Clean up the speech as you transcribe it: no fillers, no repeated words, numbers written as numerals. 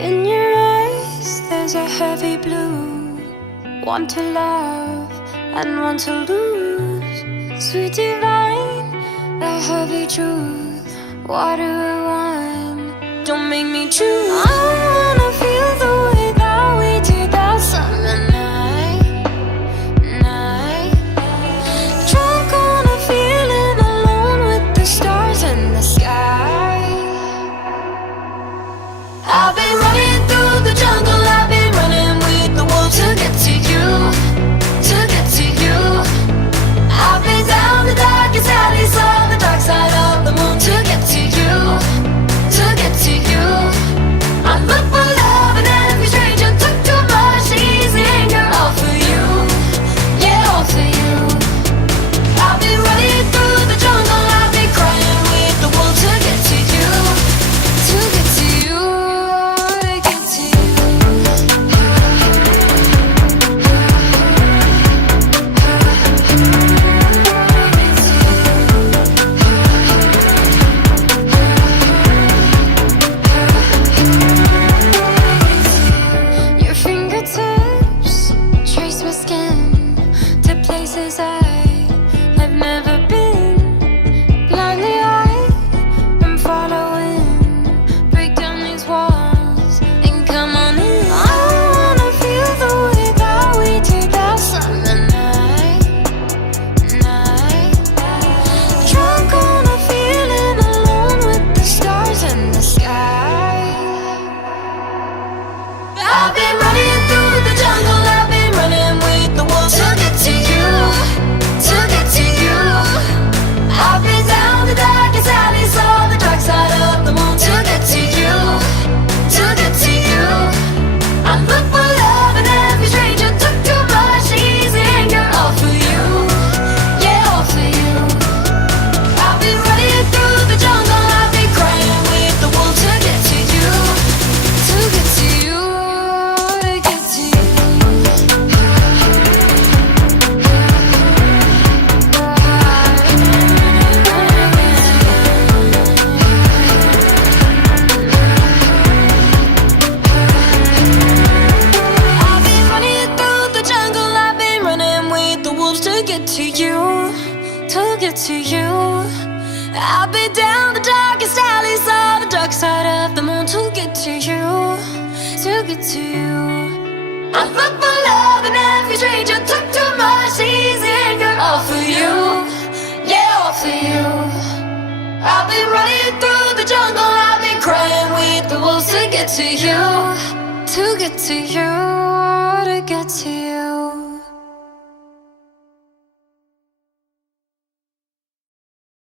In your eyes there's a heavy blue, one to love and one to lose. Sweet divine, the heavy truth, water or wine, don't make me choose. I wanna feel the way that we did that summer night. Drunk on a feeling, alone with the stars in the sky. I've been running through the jungle, I've been running with the wolves to get to you, to get to you. I've been down the darkest alley, saw the dark side of the moon to get to you, to get to you. I look for love and every stranger took too much easy anger, all for you, yeah, all for you. I've been running through the jungle, I've been crying with the wolves to get to you, to get to you. Your fingertips trace my skin to places I've never been. Blindly I'm following. Break down these walls and come on in. I wanna feel the way that we did that summer night. Drunk on a feeling, alone with the stars in the sky. I've been running through the jungle, I've been running with the wolves to get to you, to get to you. I've been down the darkest alley, saw the dark side of the moon to get to you, to get to you. I look for love and every stranger took too much easy anger, all for you, yeah, all for you. I've been running through the jungle, I've been crying with the wolves to get to you, to get to you, to get to you. I've been running through the jungle, I've been running with the wolves to get to you, to get to you. I've been down the darkest alley, saw the dark side of the moon to get to you, to get to you. I look for love and every stranger took too much easy anger, all for you, yeah, all for you. I've been running through the jungle, I've been crying with the wolves to get to you, to get to you, to get to you.